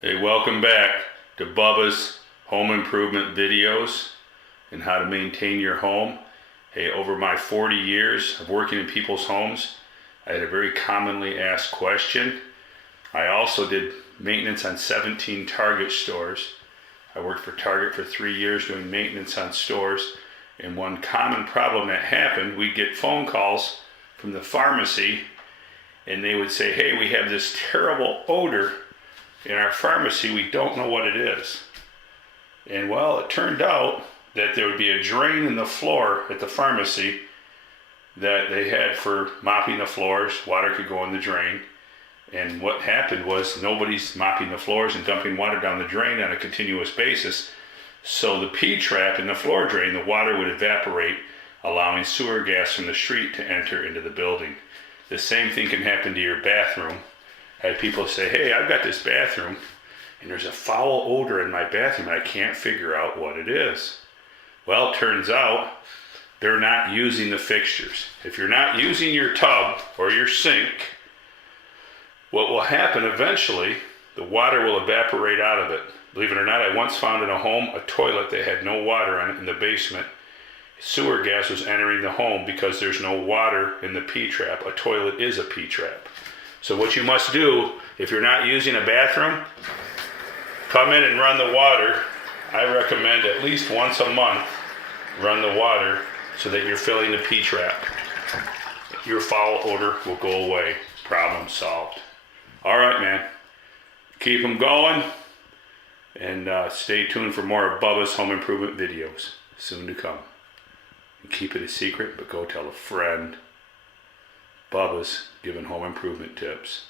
Hey, welcome back to Bubba's home improvement videos and how to maintain your home. Hey, over my 40 years of working in people's homes, I had a very commonly asked question. I also did maintenance on 17 Target stores. I worked for Target for 3 years doing maintenance on stores. And one common problem that happened, we'd get phone calls from the pharmacy and they would say, hey, we have this terrible odor in our pharmacy, we don't know what it is. And well, it turned out that there would be a drain in the floor at the pharmacy that they had for mopping the floors. Water could go in the drain. And what happened was nobody's mopping the floors and dumping water down the drain on a continuous basis. So the P-trap in the floor drain, the water would evaporate, allowing sewer gas from the street to enter into the building. The same thing can happen to your bathroom. I had people say, hey, I've got this bathroom and there's a foul odor in my bathroom and I can't figure out what it is. Well, it turns out they're not using the fixtures. If you're not using your tub or your sink, what will happen eventually, the water will evaporate out of it. Believe it or not, I once found in a home a toilet that had no water on it in the basement. Sewer gas was entering the home because there's no water in the P-trap. A toilet is a P-trap. So what you must do, if you're not using a bathroom, come in and run the water. I recommend at least once a month, run the water so that you're filling the P-trap. Your foul odor will go away. Problem solved. All right, man. Keep them going. And stay tuned for more of Bubba's home improvement videos. Soon to come. And keep it a secret, but go tell a friend. Bubba's giving home improvement tips.